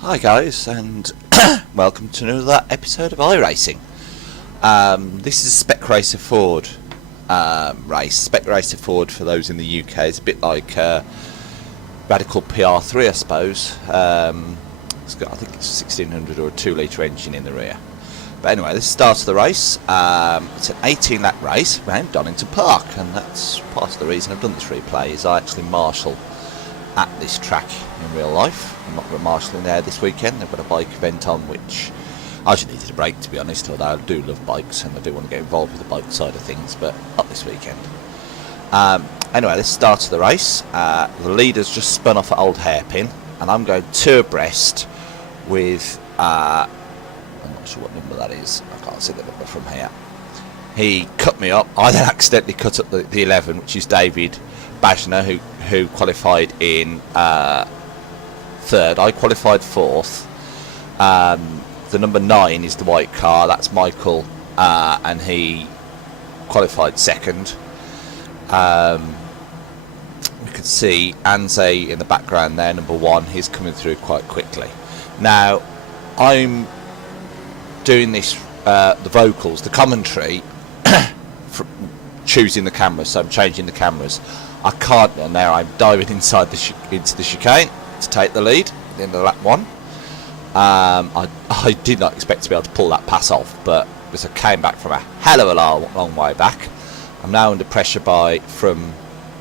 Hi guys, and welcome to another episode of iRacing. This is Spec Racer Ford race. Spec Racer Ford, for those in the UK, is a bit like Radical PR3, I suppose. It's got, I think it's a 1600 or a 2-litre engine in the rear. But anyway, this starts the race. It's an 18-lap race around Donington Park, and that's part of the reason I've done this replay. Is I actually marshal at this track in real life. I'm not going to marshal in there this weekend. They've got a bike event on, which I just needed a break, to be honest, although I do love bikes and I do want to get involved with the bike side of things, but not this weekend. Anyway, this starts the race. The leader's just spun off at Old Hairpin, and I'm going two abreast with I'm not sure what number that is. I can't see the number from here. He cut me up. I then accidentally cut up the 11, which is David Bajner, who qualified in third. I qualified fourth. The number 9 is the white car. That's Michael, and he qualified second. We could see Anze in the background there, number 1. He's coming through quite quickly. Now, I'm doing this, the vocals, the commentary, choosing the cameras, so I'm changing the cameras. I can't, and now I'm diving inside into the chicane to take the lead at the end of lap 1. I did not expect to be able to pull that pass off, but because I came back from a hell of a long way back, I'm now under pressure from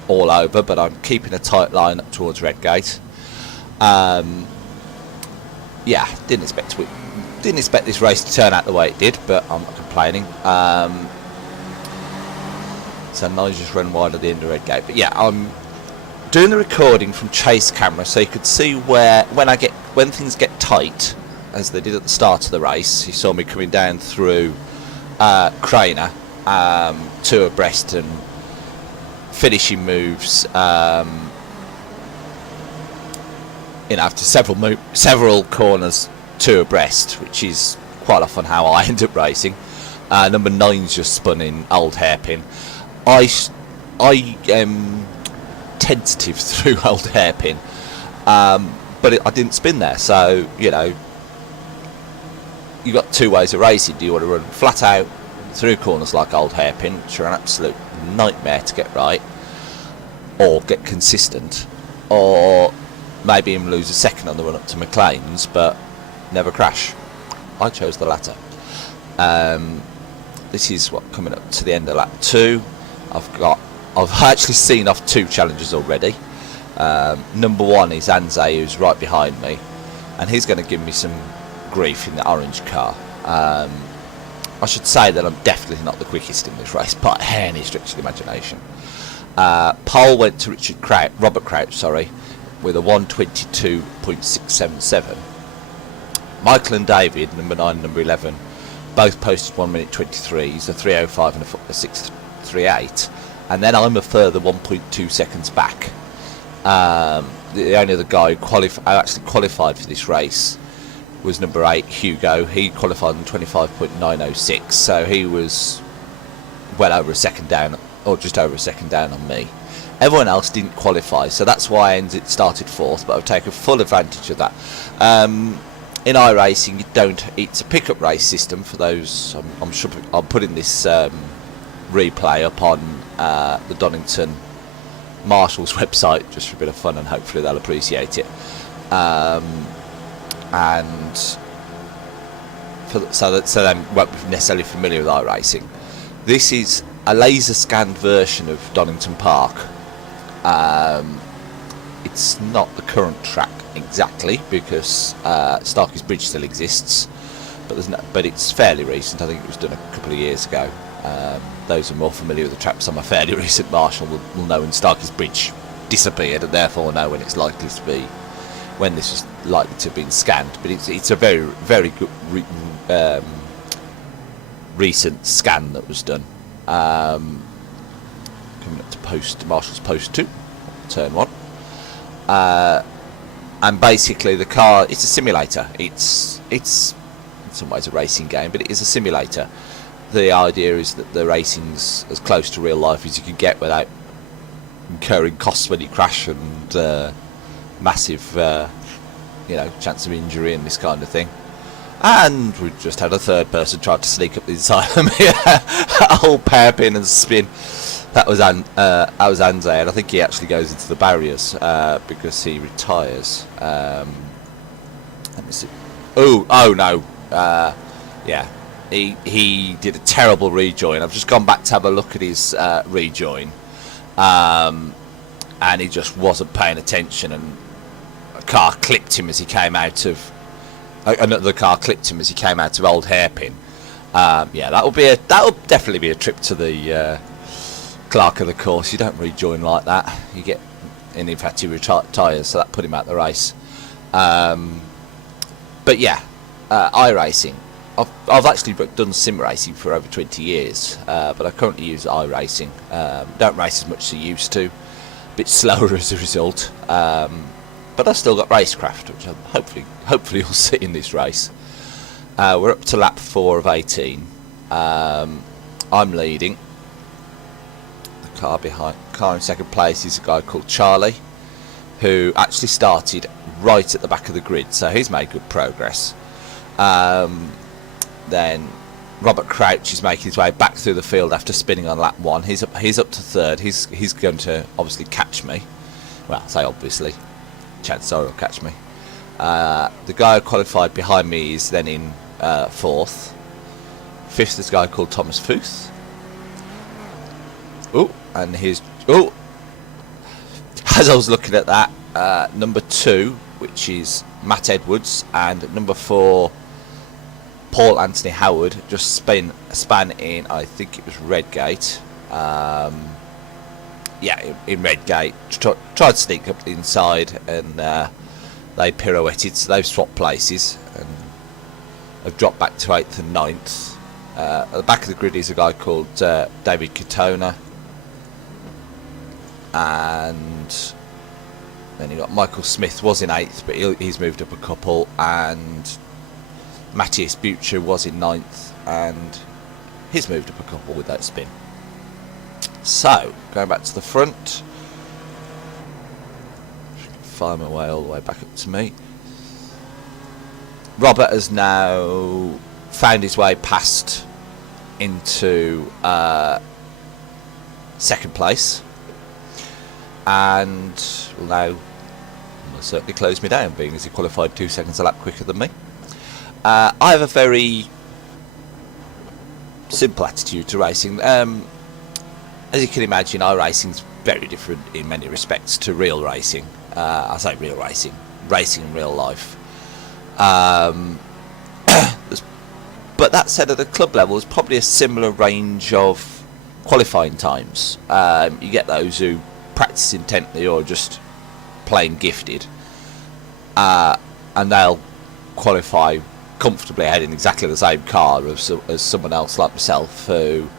all over, but I'm keeping a tight line up towards Redgate. Yeah, didn't expect this race to turn out the way it did, but I'm not complaining. So Nige just run wide at the end of Redgate. But yeah, I'm doing the recording from chase camera, so you could see when things get tight, as they did at the start of the race. You saw me coming down through Craner, two abreast, and finishing moves. After several corners, two abreast, which is quite often how I end up racing. Number 9's just spun in Old Hairpin. I am tentative through Old Hairpin, but I didn't spin there. So you got two ways of racing. Do you want to run flat out through corners like Old Hairpin, which are an absolute nightmare to get right, or get consistent, or maybe even lose a second on the run up to McLean's but never crash? I chose the latter. This is coming up to the end of lap 2. I've actually seen off 2 challengers already. Number 1 is Anze, who's right behind me, and he's going to give me some grief in the orange car. I should say that I'm definitely not the quickest in this race by any stretch of the imagination. Pole went to Robert Crouch, with a 1:22.677. Michael and David, number 9 and number 11, both posted 1:23s, a 3:05 and a 6:38, and then I'm a further 1.2 seconds back. The only other guy who actually qualified for this race was number 8, Hugo. He qualified in 25.906, so he was well over a second down, or just over a second down on me. Everyone else didn't qualify, so that's why I started 4th, but I've taken full advantage of that. In iRacing, it's a pickup race system for those. I'm sure I'm putting this replay up on the Donington Marshal's website just for a bit of fun, and hopefully they'll appreciate it. So they won't be necessarily familiar with iRacing. This is a laser scanned version of Donington Park. It's not the current track exactly, because Starkey's Bridge still exists, but it's fairly recent. I think it was done a couple of years ago. Those who are more familiar with the traps on my fairly recent Marshall will know when Starkey's Bridge disappeared, and therefore know when it's likely to be, when this was likely to have been scanned. But it's a very, very good recent scan that was done. Coming up to Marshall's post 2, turn 1. And basically the car, it's a simulator. It's in some ways a racing game, but it is a simulator. The idea is that the racing's as close to real life as you can get without incurring costs when you crash, and massive chance of injury and this kind of thing. And we just had a third person try to sneak up the inside of me, a whole hairpin and spin. That was Anze, and I think he actually goes into the barriers because he retires. Let me see. Oh no. Yeah, he did a terrible rejoin. I've just gone back to have a look at his rejoin, and he just wasn't paying attention, and a car clipped him as he came out of another car clipped him as he came out of old hairpin. Yeah, that will definitely be a trip to the clerk of the course. You don't rejoin like that. You get, and in fact he retires, so that put him out the race. But yeah, iRacing. I've actually done sim racing for over 20 years, but I currently use iRacing. Don't race as much as I used to. A bit slower as a result. But I've still got racecraft, which hopefully will sit in this race. We're up to lap 4 of 18. I'm leading. The car in second place is a guy called Charlie, who actually started right at the back of the grid, so he's made good progress. Then Robert Crouch is making his way back through the field after spinning on lap 1. He's up to third. He's going to obviously catch me. Well, I say obviously. Chances are he'll catch me. The guy who qualified behind me is then in fourth. Fifth is a guy called Thomas Futh. And as I was looking at that, number 2, which is Matt Edwards, and number 4, Paul Anthony Howard, just span in, I think it was Redgate. Yeah, in Redgate, tried to sneak up the inside, and they pirouetted, so they've swapped places and have dropped back to 8th and 9th. At the back of the grid is a guy called David Katona, and then you got Michael Smith, was in 8th, but he's moved up a couple, and Matthias Butcher was in 9th, and he's moved up a couple with that spin. So, going back to the front, find my way all the way back up to me. Robert has now found his way past into second place, and will now certainly close me down, being as he qualified 2 seconds a lap quicker than me. I have a very simple attitude to racing. As you can imagine, iRacing's very different in many respects to real racing. I say real racing, racing in real life. But that said, at the club level, there's probably a similar range of qualifying times. You get those who practice intently or just plain gifted, and they'll qualify comfortably ahead in exactly the same car as someone else like myself who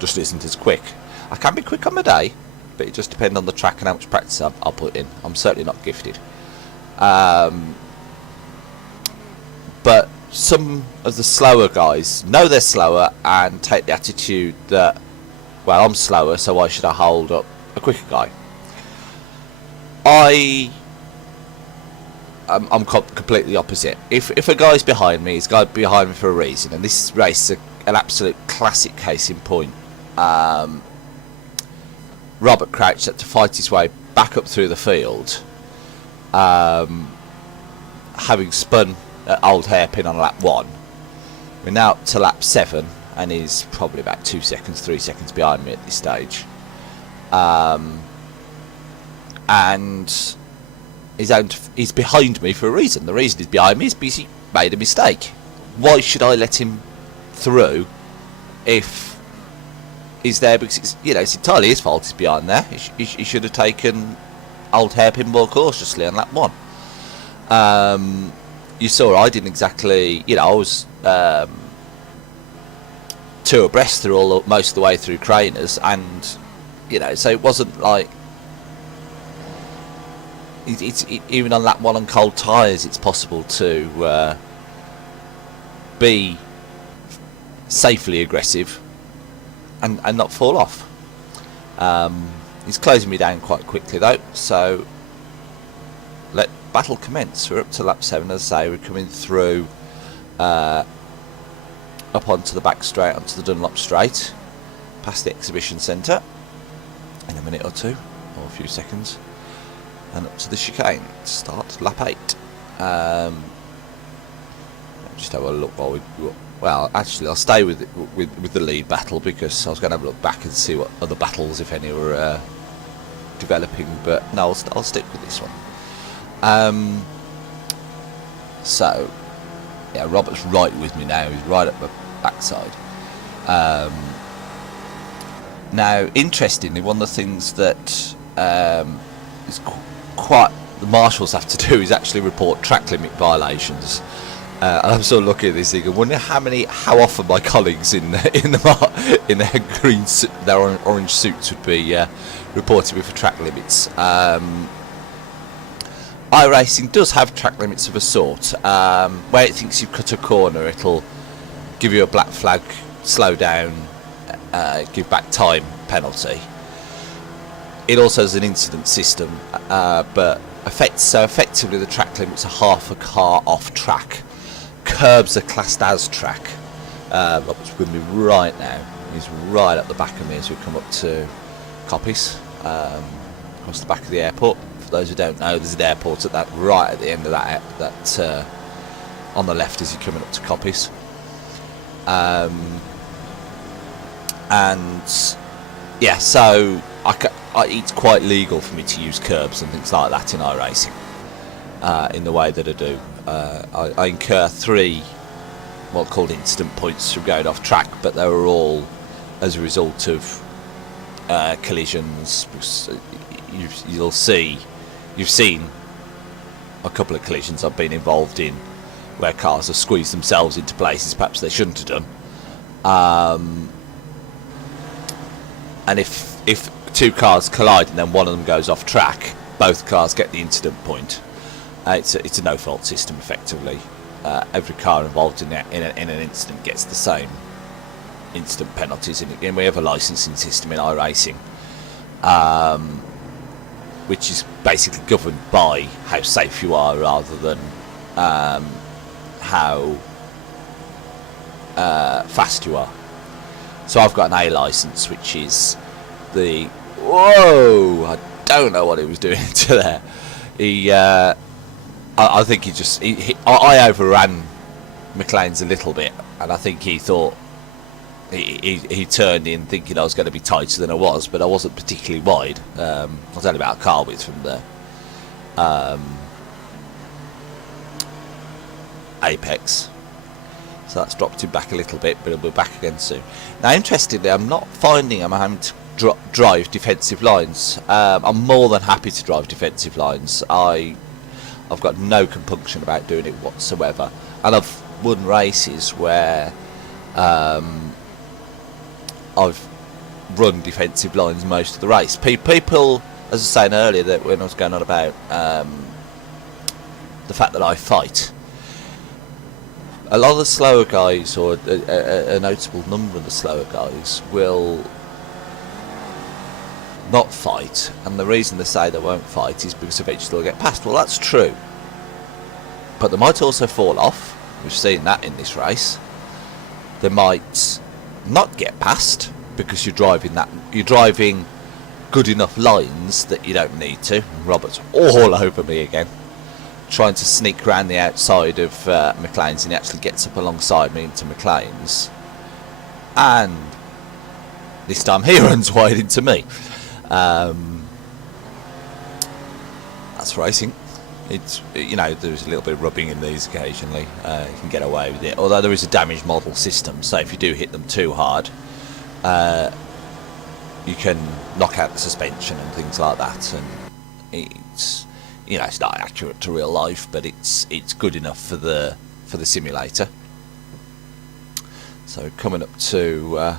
just isn't as quick. I can be quick on my day, but it just depends on the track and how much practice I'll put in. I'm certainly not gifted. But some of the slower guys know they're slower and take the attitude that, well, I'm slower, so why should I hold up a quicker guy? I'm completely opposite. If a guy's behind me, he's got behind me for a reason, and this race is an absolute classic case in point. Robert Crouch had to fight his way back up through the field, having spun at old hairpin on lap 1. We're now up to lap 7, and he's probably about 2 seconds, 3 seconds behind me at this stage. And he's behind me for a reason. The reason he's behind me is because he made a mistake. Why should I let him through if he's there? Because it's entirely his fault he's behind there. He should have taken old hairpin more cautiously on lap 1. You saw I didn't exactly, I was 2 abreast through most of the way through Craners, and so it wasn't like even on lap 1 on cold tyres, it's possible to be safely aggressive and not fall off. He's closing me down quite quickly though, so battle commenced. We're up to lap 7, as I say. We're coming through up onto the back straight, onto the Dunlop Straight, past the exhibition centre in a minute or two, or a few seconds, and up to the chicane. Start lap 8. Just have a look while we... Well, actually, I'll stay with the lead battle, because I was going to have a look back and see what other battles, if any, were developing. But no, I'll stick with this one. So, yeah, Robert's right with me now. He's right at the backside. Now, interestingly, one of the things that is quite the marshals have to do is actually report track limit violations. And I'm sort of looking at this thing and wondering how often my colleagues in their green, their orange suits would be reporting me for track limits. iRacing does have track limits of a sort. Where it thinks you've cut a corner, it'll give you a black flag, slow down, give back time penalty. It also has an incident system, but effectively the track limits are half a car off track. Curbs are classed as track. Robert's with me right now. He's right at the back of me as we come up to Copies, across the back of the airport. For those who don't know, there's an airport at that right at the end of that on the left as you're coming up to Copies. And yeah, so it's quite legal for me to use curbs and things like that in iRacing, in the way that I do. I incur 3 what are called incident points from going off track, but they were all as a result of collisions. You've seen a couple of collisions I've been involved in where cars have squeezed themselves into places perhaps they shouldn't have done. And if 2 cars collide and then one of them goes off track, both cars get the incident point. It's a no-fault system, effectively. Every car involved in an incident gets the same incident penalties, and we have a licensing system in iRacing, which is basically governed by how safe you are rather than how fast you are. So I've got an A license, which is the... Whoa! I don't know what he was doing to there. I think I overran McLean's a little bit, and I think he thought he turned in thinking I was going to be tighter than I was, but I wasn't particularly wide. I was only about a car width from the apex, so that's dropped him back a little bit, but he'll be back again soon. Now, interestingly, I'm not finding I'm having to drive defensive lines. I'm more than happy to drive defensive lines. I've got no compunction about doing it whatsoever, and I've won races where I've run defensive lines most of the race. People, as I was saying earlier, that when I was going on about the fact that I fight, a lot of the slower guys, or a notable number of the slower guys, will not fight, and the reason they say they won't fight is because eventually they'll get past. Well, that's true, but they might also fall off. We've seen that in this race. They might not get past because you're driving good enough lines that you don't need to. Robert's all over me again, trying to sneak around the outside of McLean's, and he actually gets up alongside me into McLean's, and this time he runs wide into me. That's racing. It's, there's a little bit of rubbing in these occasionally. You can get away with it, although there is a damaged model system, so if you do hit them too hard, you can knock out the suspension and things like that, and it's it's not accurate to real life, but it's good enough for the simulator. So coming up to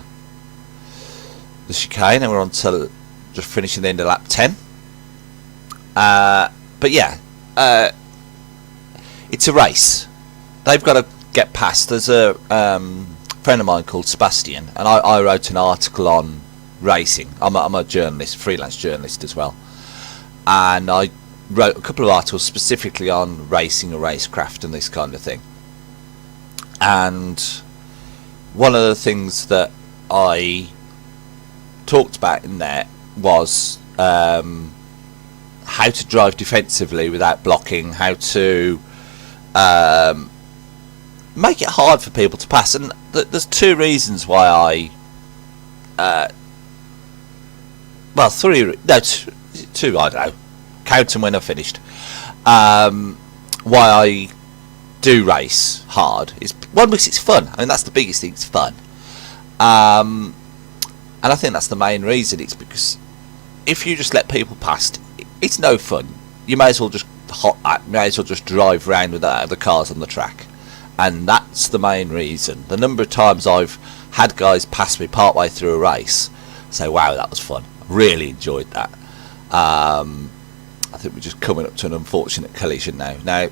the chicane, and we're on to just finishing the end of lap 10. But yeah, it's a race. They've got to get past. There's a friend of mine called Sebastian, and I wrote an article on racing. I'm a journalist, freelance journalist as well, and I wrote a couple of articles specifically on racing and racecraft and this kind of thing. And one of the things that I talked about in there was how to drive defensively without blocking, how to make it hard for people to pass. And there's two reasons why two, I don't know, count them when I've finished. Why I do race hard is, one, because it's fun. I mean, that's the biggest thing, it's fun. And I think that's the main reason. It's because if you just let people past, it's no fun. You may as well just drive around with the cars on the track. And that's the main reason. The number of times I've had guys pass me partway through a race say, wow, that was fun, really enjoyed that. I think we're just coming up to an unfortunate collision now. Now,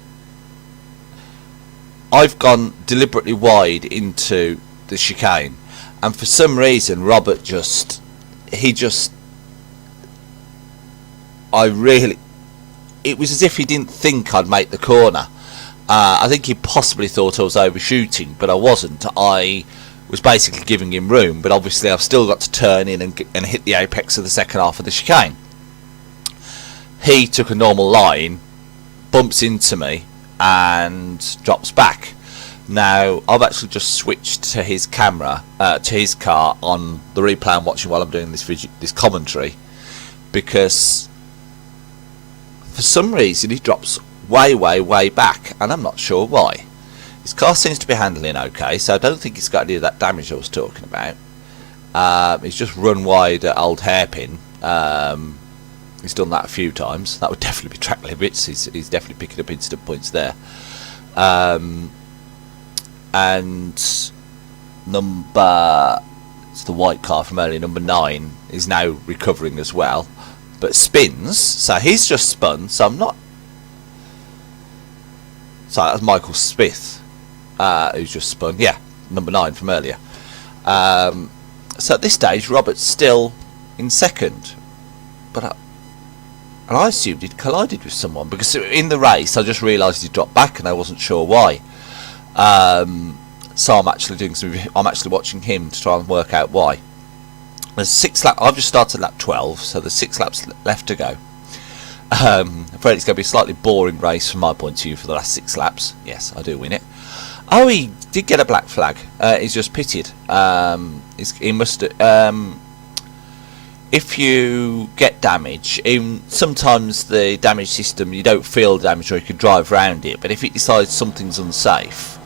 I've gone deliberately wide into the chicane, and for some reason Robert it was as if he didn't think I'd make the corner. I think he possibly thought I was overshooting, but I wasn't. I was basically giving him room, but obviously I've still got to turn in and hit the apex of the second half of the chicane. He took a normal line, bumps into me, and drops back. Now, I've actually just switched to his camera, to his car on the replay I'm watching while I'm doing this commentary, because for some reason he drops way back, and I'm not sure why. His car seems to be handling okay, so I don't think he's got any of that damage I was talking about. He's just run wide at Old Hairpin. He's done that a few times. That would definitely be track limits. He's definitely picking up instant points there. And it's the white car from earlier, number 9, is now recovering as well, but spins. So he's just spun. So I'm not. So that's Michael Smith, who's just spun. Yeah, number 9 from earlier. So at this stage, Robert's still in second, but I assumed he'd collided with someone, because in the race I just realised he dropped back and I wasn't sure why. So I'm actually watching him to try and work out why. There's 6 laps. I've just started lap 12, so there's 6 laps left to go. I'm afraid it's going to be a slightly boring race from my point of view for the last 6 laps. Yes, I do win it. Oh, he did get a black flag. He's just pitted. He must. If you get damage, sometimes the damage system, you don't feel damage or you can drive around it, but if it decides something's unsafe,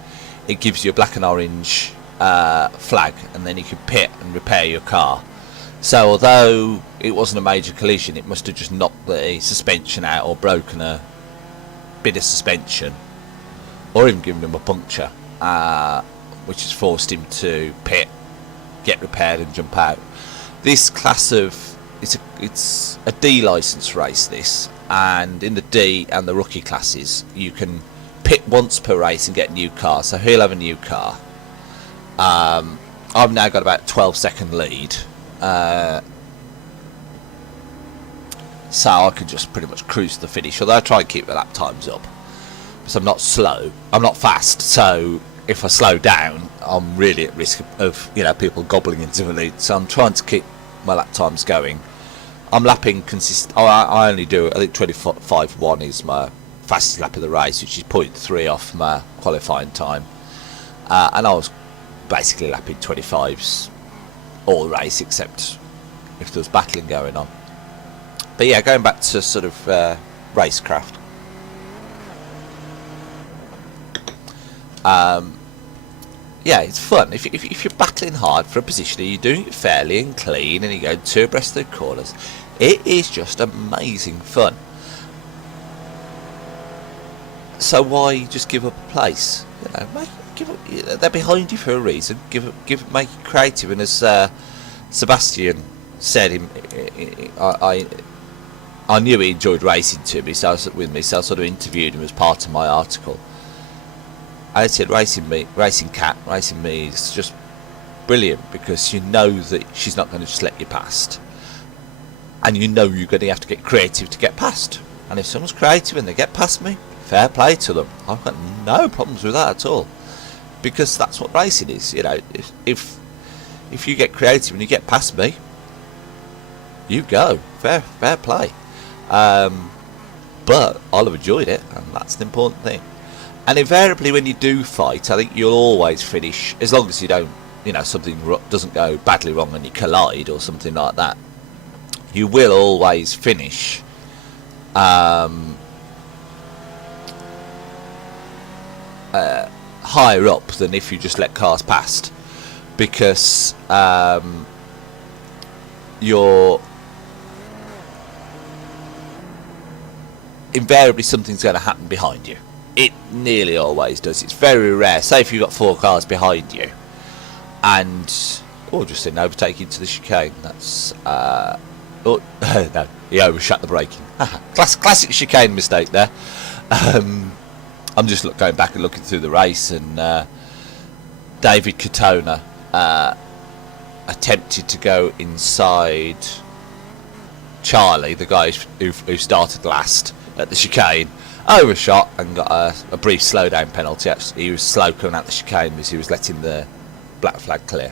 it gives you a black and orange flag, and then you can pit and repair your car. So although it wasn't a major collision, it must have just knocked the suspension out or broken a bit of suspension, or even given him a puncture, which has forced him to pit, get repaired and jump out. This class of it's a D licence race, this, and in the D and the rookie classes you can pit once per race and get a new car. So he'll have a new car. I've now got about 12-second lead, so I could just pretty much cruise to the finish, although I try and keep the lap times up, because I'm not slow, I'm not fast, so if I slow down I'm really at risk of people gobbling into the lead. So I'm trying to keep my lap times going. I'm lapping I only do, I think 25.1 is my fastest lap of the race, which is 0.3 off my qualifying time, and I was basically lapping 25s all race, except if there was battling going on. But yeah, going back to sort of racecraft, yeah, it's fun. If you're battling hard for a position and you're doing it fairly and clean and you go 2 abreast of the corners, it is just amazing fun. So why just give up a place? They're behind you for a reason. Make it creative. And as Sebastian said, I knew he enjoyed racing with me, so I sort of interviewed him as part of my article. I said, racing me is just brilliant, because you know that she's not going to just let you past, and you know you're going to have to get creative to get past. And if someone's creative and they get past me, fair play to them. I've got no problems with that at all, because that's what racing is. You know, if you get creative and you get past me, you go. Fair play. But I'll have enjoyed it, and that's the important thing. And invariably, when you do fight, I think you'll always finish, as long as you don't, you know, something doesn't go badly wrong and you collide or something like that. You will always finish higher up than if you just let cars past, because you're invariably something's going to happen behind you. It nearly always does. It's very rare. Say if you've got 4 cars behind you, and just in overtaking to the chicane. That's no, he overshot the braking. Classic chicane mistake there. I'm just going back and looking through the race, and David Katona attempted to go inside Charlie, the guy who started last at the chicane, overshot and got a brief slowdown penalty. Actually, he was slow coming out the chicane because he was letting the black flag clear.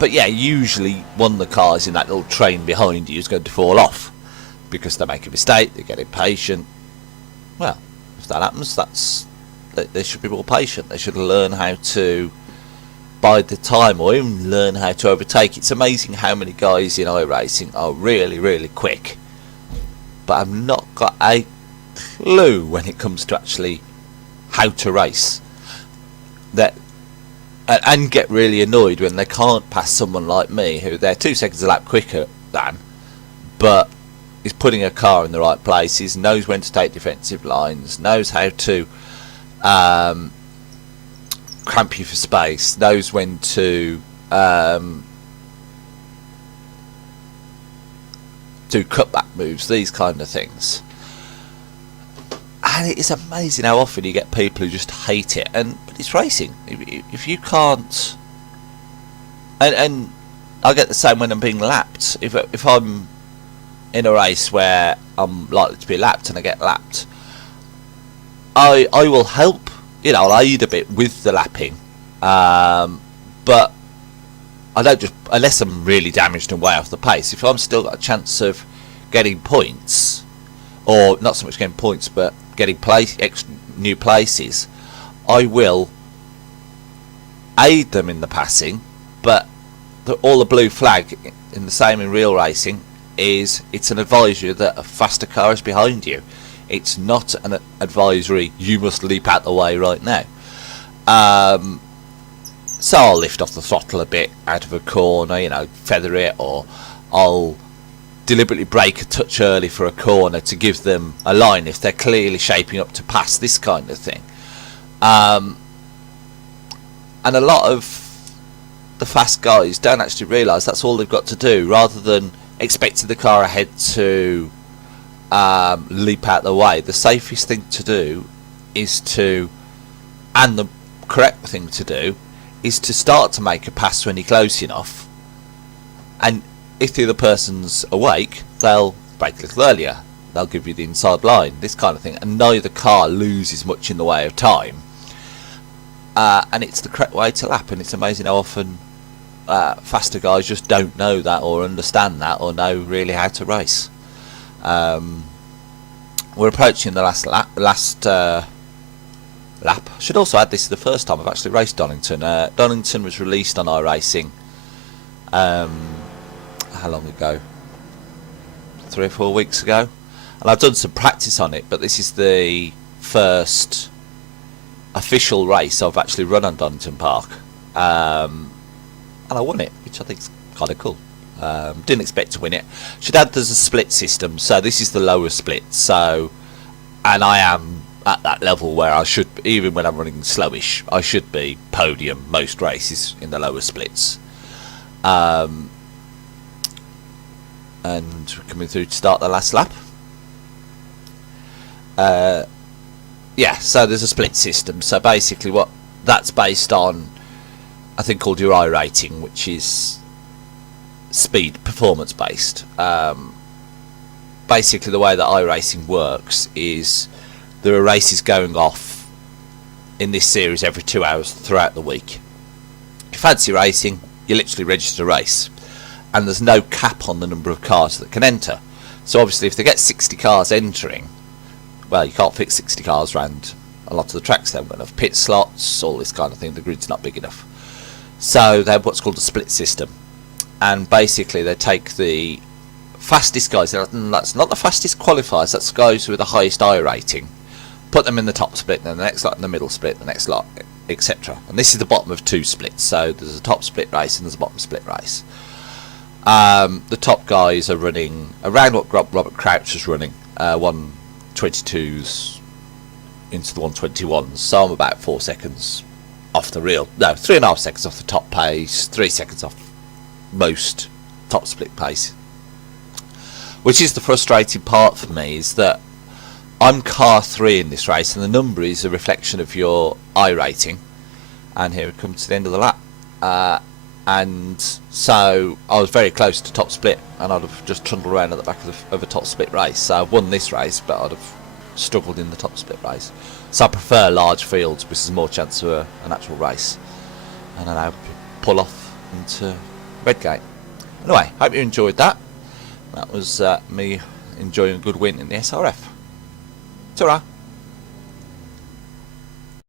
But yeah, usually one of the cars in that little train behind you is going to fall off because they make a mistake, they get impatient. Well, if that happens, they should be more patient. They should learn how to bide the time, or even learn how to overtake. It's amazing how many guys in iRacing are really, really quick, but I've not got a clue when it comes to actually how to race. And get really annoyed when they can't pass someone like me, who they're 2 seconds a lap quicker than, but is putting a car in the right places, knows when to take defensive lines, knows how to cramp you for space, knows when to do cutback moves, these kind of things. And it is amazing how often you get people who just hate it. But it's racing. If you can't, and I get the same when I'm being lapped. If I'm in a race where I'm likely to be lapped and I get lapped, I will help. You know, I'll aid a bit with the lapping, but I don't just, unless I'm really damaged and way off the pace. If I'm still got a chance of getting points, or not so much getting points, but getting new places, I will aid them in the passing. But all the blue flag in the same in real racing is it's an advisory that a faster car is behind you. It's not an advisory you must leap out the way right now. So I'll lift off the throttle a bit out of a corner, you know, feather it, or I'll deliberately brake a touch early for a corner to give them a line if they're clearly shaping up to pass, this kind of thing. And a lot of the fast guys don't actually realise that's all they've got to do, rather than expecting the car ahead to leap out the way. The safest thing to do is and the correct thing to do is to start to make a pass when you're close enough, and if the other person's awake, they'll brake a little earlier, they'll give you the inside line, this kind of thing, and neither car loses much in the way of time. And it's the correct way to lap, and it's amazing how often faster guys just don't know that, or understand that, or know really how to race. We're approaching the last lap. I should also add, this is the first time I've actually raced Donington. Donington was released on iRacing how long ago? 3 or 4 weeks ago, and I've done some practice on it, but this is the first official race I've actually run on Donington Park, and I won it, which I think is kind of cool. Didn't expect to win it. Should add there's a split system, so this is the lower split, so, and I am at that level where I should, even when I'm running slowish, I should be podium most races in the lower splits. And we're coming through to start the last lap. Yeah, so there's a split system, so basically what that's based on, I think, called your I rating, which is speed performance based. basically the way that iRacing works is there are races going off in this series every 2 hours throughout the week. If you fancy racing, you literally register a race, and there's no cap on the number of cars that can enter. So obviously if they get 60 cars entering, well, you can't fit 60 cars around a lot of the tracks. They haven't got enough pit slots, all this kind of thing. The grid's not big enough. So they have what's called a split system, and basically they take the fastest guys, that's not the fastest qualifiers, that's the guys with the highest I rating, put them in the top split, then the next lot in the middle split, the next lot, etc. And this is the bottom of 2 splits, so there's a top split race and there's a bottom split race. The top guys are running around what Robert Crouch is running, 122s into the 121s, so I'm about 4 seconds off the real, no, 3.5 seconds off the top pace, 3 seconds off most top split pace. Which is the frustrating part for me, is that I'm car 3 in this race, and the number is a reflection of your I rating. And here it comes to the end of the lap. And so I was very close to top split, and I'd have just trundled around at the back of a top split race. So I've won this race, but I'd have struggled in the top split race. So I prefer large fields, which is more chance of an actual race. And then I pull off into Redgate. Anyway, hope you enjoyed that. That was me enjoying a good win in the SRF. Ta-ra!